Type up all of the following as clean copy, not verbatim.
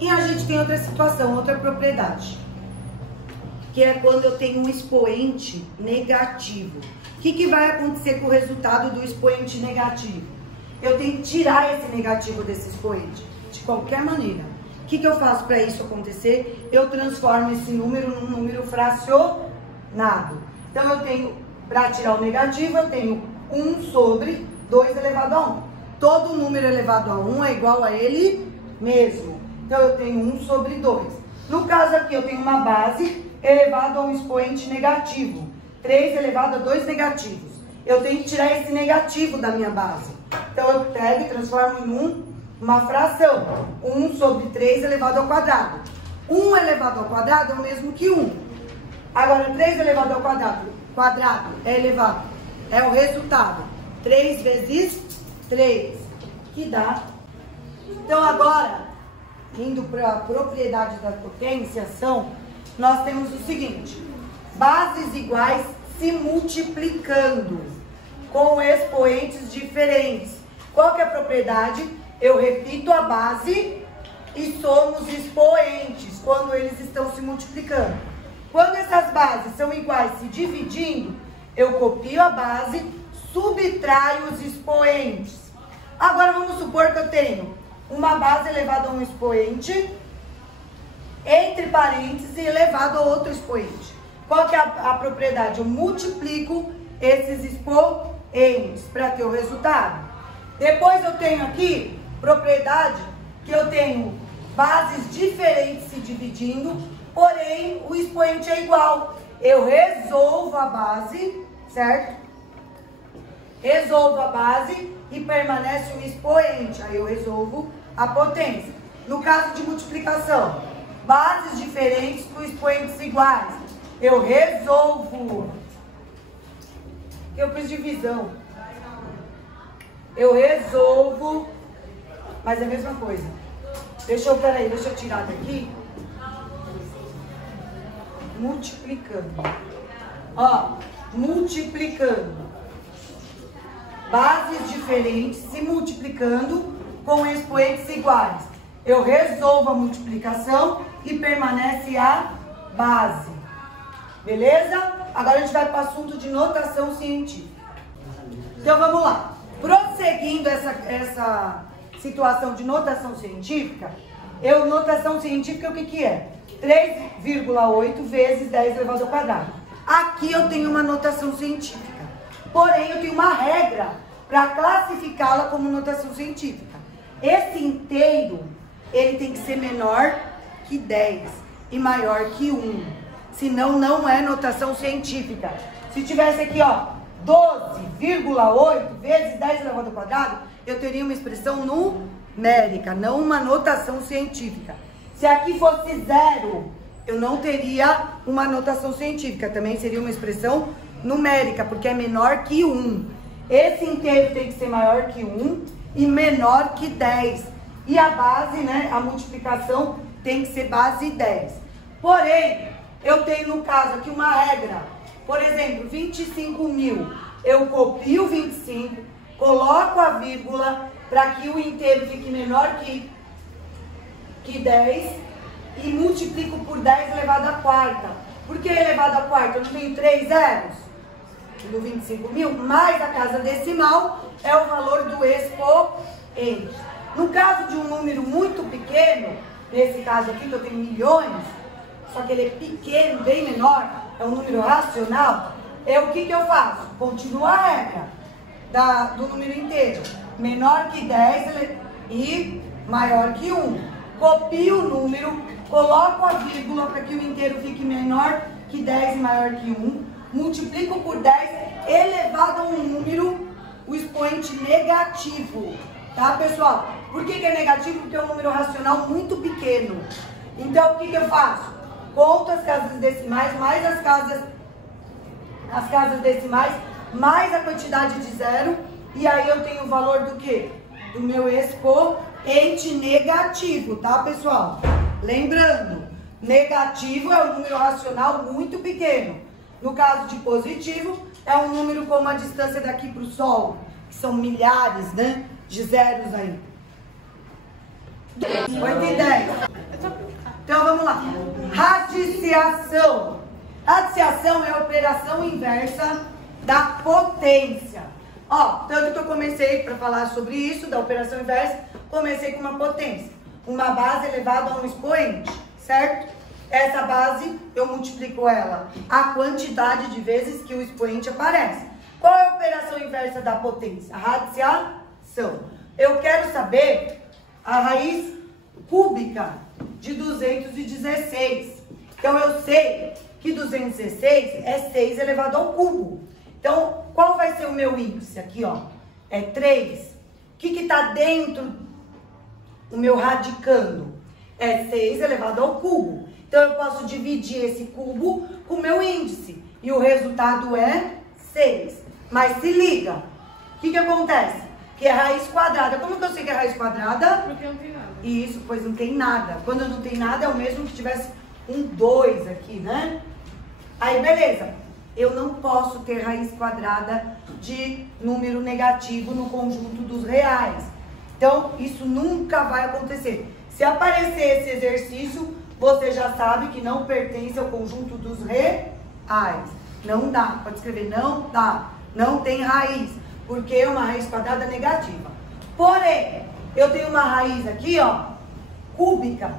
E a gente tem outra situação, outra propriedade, que é quando eu tenho um expoente negativo. O que vai acontecer com o resultado do expoente negativo? Eu tenho que tirar esse negativo desse expoente, de qualquer maneira. O que eu faço para isso acontecer? Eu transformo esse número num número fracionado. Então, eu tenho, para tirar o negativo, eu tenho 1 sobre 2 elevado a 1. Todo número elevado a 1 é igual a ele mesmo. Então, eu tenho 1 sobre 2. No caso aqui, eu tenho uma base elevado a um expoente negativo. 3 elevado a 2 negativos. Eu tenho que tirar esse negativo da minha base. Então, eu pego e transformo em uma fração. 1 sobre 3 elevado ao quadrado. 1 elevado ao quadrado é o mesmo que 1. Agora, 3 elevado ao quadrado é elevado. É o resultado. 3 vezes 3, que dá. Então, agora, indo para a propriedade da potenciação, nós temos o seguinte: bases iguais se multiplicando com expoentes diferentes. Qual que é a propriedade? Eu repito a base e somos expoentes quando eles estão se multiplicando. Quando essas bases são iguais se dividindo, eu copio a base, subtraio os expoentes. Agora vamos supor que eu tenho uma base elevada a um expoente, entre parênteses, e elevado a outro expoente. Qual que é a propriedade? Eu multiplico esses expoentes para ter o resultado. Depois eu tenho aqui propriedade que eu tenho bases diferentes se dividindo, porém o expoente é igual. Eu resolvo a base, certo? Resolvo a base e permanece o expoente. Aí eu resolvo a potência. No caso de multiplicação, bases diferentes com expoentes iguais. Eu resolvo. Eu fiz divisão. Eu resolvo. Mas é a mesma coisa. Deixa eu tirar daqui. Multiplicando. Ó, multiplicando. Bases diferentes se multiplicando com expoentes iguais. Eu resolvo a multiplicação e permanece a base. Beleza? Agora a gente vai para o assunto de notação científica. Então vamos lá. Prosseguindo essa situação de notação científica, notação científica o que é? 3,8 vezes 10 elevado ao quadrado. Aqui eu tenho uma notação científica. Porém, eu tenho uma regra para classificá-la como notação científica. Esse inteiro, ele tem que ser menor que 10 e maior que 1. Senão, não é notação científica. Se tivesse aqui, ó, 12,8 vezes 10 elevado ao quadrado, eu teria uma expressão numérica, não uma notação científica. Se aqui fosse 0, eu não teria uma notação científica. Também seria uma expressão numérica, porque é menor que 1. Esse inteiro tem que ser maior que 1 e menor que 10. E a base, né, a multiplicação tem que ser base 10. Porém, eu tenho no caso aqui uma regra. Por exemplo, 25 mil. Eu copio 25, coloco a vírgula para que o inteiro fique menor que 10 e multiplico por 10 elevado à quarta. Por que elevado à quarta? Eu não tenho 3 zeros no 25 mil, mais a casa decimal é o valor do expoente. No caso de um número muito pequeno, nesse caso aqui que eu tenho milhões, só que ele é pequeno, bem menor, é um número racional, o que eu faço? Continua a regra do número inteiro. Menor que 10 e maior que 1. Copio o número, coloco a vírgula para que o inteiro fique menor que 10 e maior que 1. Multiplico por 10 elevado a um número, o expoente negativo. Tá, pessoal? Por que é negativo? Porque é um número racional muito pequeno. Então, o que eu faço? Conto as casas decimais, mais as casas decimais, mais a quantidade de zero, e aí eu tenho o valor do quê? Do meu expoente negativo, tá, pessoal? Lembrando, negativo é um número racional muito pequeno. No caso de positivo, é um número como a distância daqui para o Sol, que são milhares, né, de zeros aí. 8 e 10. lá. Radiciação. Radiciação é a operação inversa da potência. Ó, tanto que eu comecei para falar sobre isso, da operação inversa, comecei com uma potência. Uma base elevada a um expoente, certo? Essa base, eu multiplico ela a quantidade de vezes que o expoente aparece. Qual é a operação inversa da potência? A radiciação. Eu quero saber a raiz cúbica de 216. Então, eu sei que 216 é 6 elevado ao cubo. Então, qual vai ser o meu índice aqui, ó? É 3. O que está dentro do meu radicando? É 6 elevado ao cubo. Então, eu posso dividir esse cubo com o meu índice. E o resultado é 6. Mas se liga, o que acontece? Que é raiz quadrada. Como que eu sei que é raiz quadrada? Porque não tem nada. Isso, pois não tem nada. Quando não tem nada, é o mesmo que tivesse um 2 aqui, né? Aí, beleza. Eu não posso ter raiz quadrada de número negativo no conjunto dos reais. Então, isso nunca vai acontecer. Se aparecer esse exercício, você já sabe que não pertence ao conjunto dos reais. Não dá. Pode escrever, não dá. Não tem raiz, porque é uma raiz quadrada negativa. Porém, eu tenho uma raiz aqui, ó, cúbica,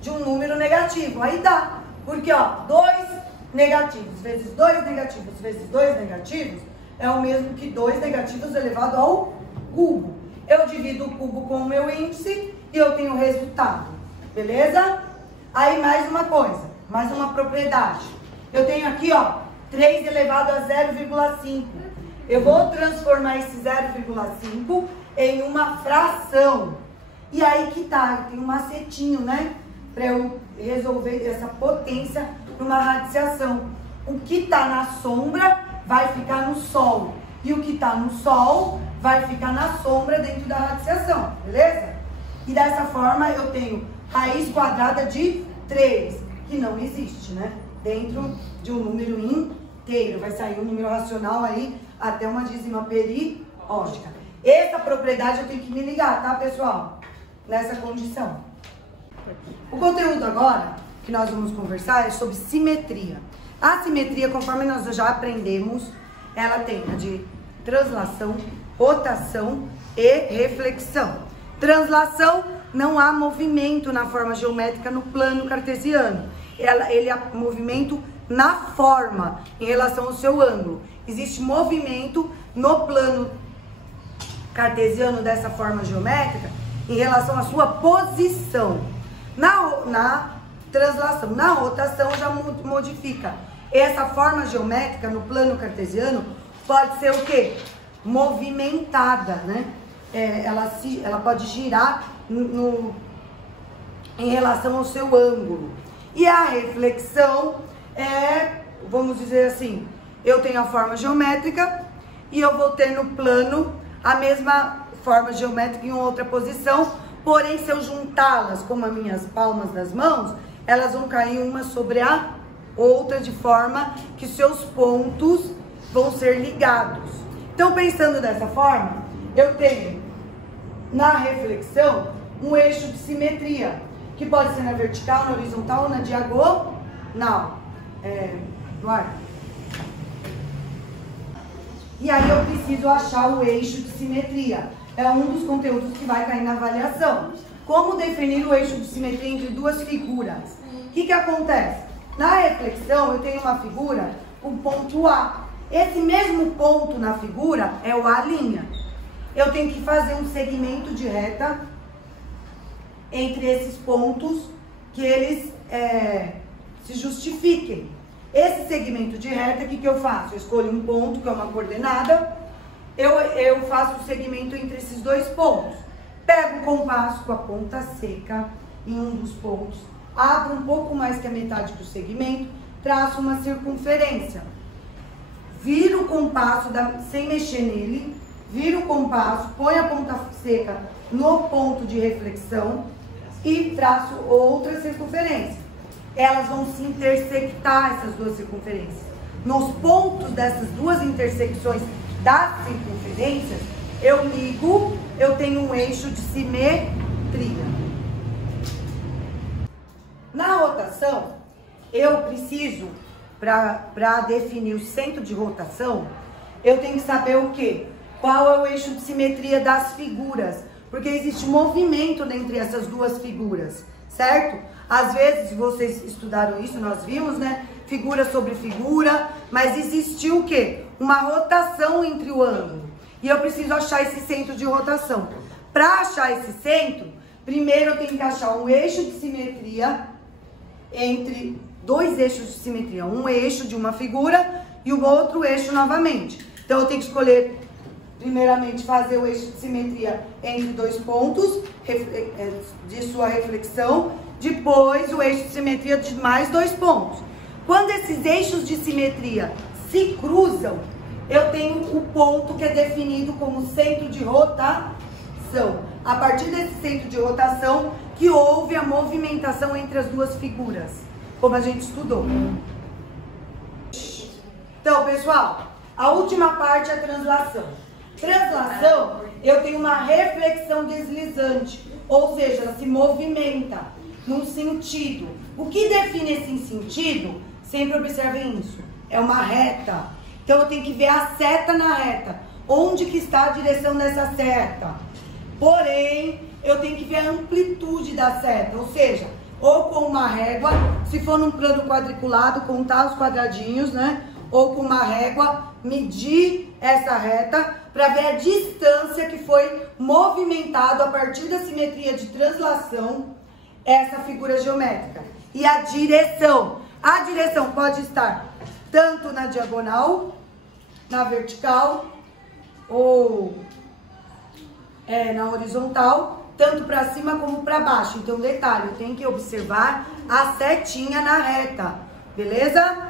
de um número negativo. Aí dá. Porque, ó, 2 negativos vezes 2 negativos vezes 2 negativos é o mesmo que 2 negativos elevado ao cubo. Eu divido o cubo com o meu índice e eu tenho o resultado. Beleza? Aí mais uma coisa, mais uma propriedade. Eu tenho aqui, ó, 3 elevado a 0,5. Eu vou transformar esse 0,5 em uma fração. E aí que tá, tem um macetinho, né? Para eu resolver essa potência numa radiciação. O que tá na sombra vai ficar no sol. E o que tá no sol vai ficar na sombra dentro da radiciação, beleza? E dessa forma eu tenho raiz quadrada de 3, que não existe, né? Dentro de um número inteiro. Vai sair um número racional aí até uma dízima periódica. Essa propriedade eu tenho que me ligar, tá, pessoal? Nessa condição. O conteúdo agora que nós vamos conversar é sobre simetria. A simetria, conforme nós já aprendemos, ela tem a de translação, rotação e reflexão. Translação, não há movimento na forma geométrica no plano cartesiano. Ele é movimento na forma, em relação ao seu ângulo. Existe movimento no plano cartesiano dessa forma geométrica em relação à sua posição. Na translação, na rotação já modifica. Essa forma geométrica no plano cartesiano pode ser o quê? Movimentada, né? Ela pode girar em relação ao seu ângulo. E a reflexão vamos dizer assim, eu tenho a forma geométrica e eu vou ter no plano a mesma forma geométrica em outra posição, porém se eu juntá-las como as minhas palmas das mãos, elas vão cair uma sobre a outra de forma que seus pontos vão ser ligados. Então, pensando dessa forma, eu tenho na reflexão um eixo de simetria, que pode ser na vertical, na horizontal ou na diagonal. Eduardo. E aí eu preciso achar o eixo de simetria. É um dos conteúdos que vai cair na avaliação. Como definir o eixo de simetria entre duas figuras? O que acontece? Na reflexão, eu tenho uma figura com ponto A. Esse mesmo ponto na figura é o A'. Eu tenho que fazer um segmento de reta entre esses pontos que eles se justifiquem. Esse segmento de reta, o que eu faço? Eu escolho um ponto, que é uma coordenada, eu faço o segmento entre esses dois pontos. Pego o compasso com a ponta seca em um dos pontos, abro um pouco mais que a metade do segmento, traço uma circunferência. Viro o compasso sem mexer nele, viro o compasso, ponho a ponta seca no ponto de reflexão e traço outra circunferência. Elas vão se intersectar, essas duas circunferências. Nos pontos dessas duas intersecções das circunferências, eu tenho um eixo de simetria. Na rotação, eu preciso, para definir o centro de rotação, eu tenho que saber o quê? Qual é o eixo de simetria das figuras? Porque existe movimento entre essas duas figuras, certo? Às vezes, vocês estudaram isso, nós vimos, né? Figura sobre figura, mas existiu o quê? Uma rotação entre o ângulo. E eu preciso achar esse centro de rotação. Para achar esse centro, primeiro eu tenho que achar um eixo de simetria entre dois eixos de simetria. Um eixo de uma figura e o outro eixo novamente. Então, eu tenho que escolher, primeiramente, fazer o eixo de simetria entre dois pontos de sua reflexão. Depois, o eixo de simetria de mais dois pontos. Quando esses eixos de simetria se cruzam, eu tenho o ponto que é definido como centro de rotação. A partir desse centro de rotação, que houve a movimentação entre as duas figuras, como a gente estudou. Então, pessoal, a última parte é a translação. Translação, eu tenho uma reflexão deslizante, ou seja, ela se movimenta num sentido. O que define esse sentido, sempre observem isso, é uma reta. Então, eu tenho que ver a seta na reta. Onde que está a direção dessa seta? Porém, eu tenho que ver a amplitude da seta, ou seja, ou com uma régua, se for num plano quadriculado, contar os quadradinhos, né? Ou com uma régua, medir essa reta para ver a distância que foi movimentado a partir da simetria de translação essa figura geométrica. E a direção. A direção pode estar tanto na diagonal, na vertical ou na horizontal, tanto para cima como para baixo. Então, detalhe, eu tenho que observar a setinha na reta, beleza?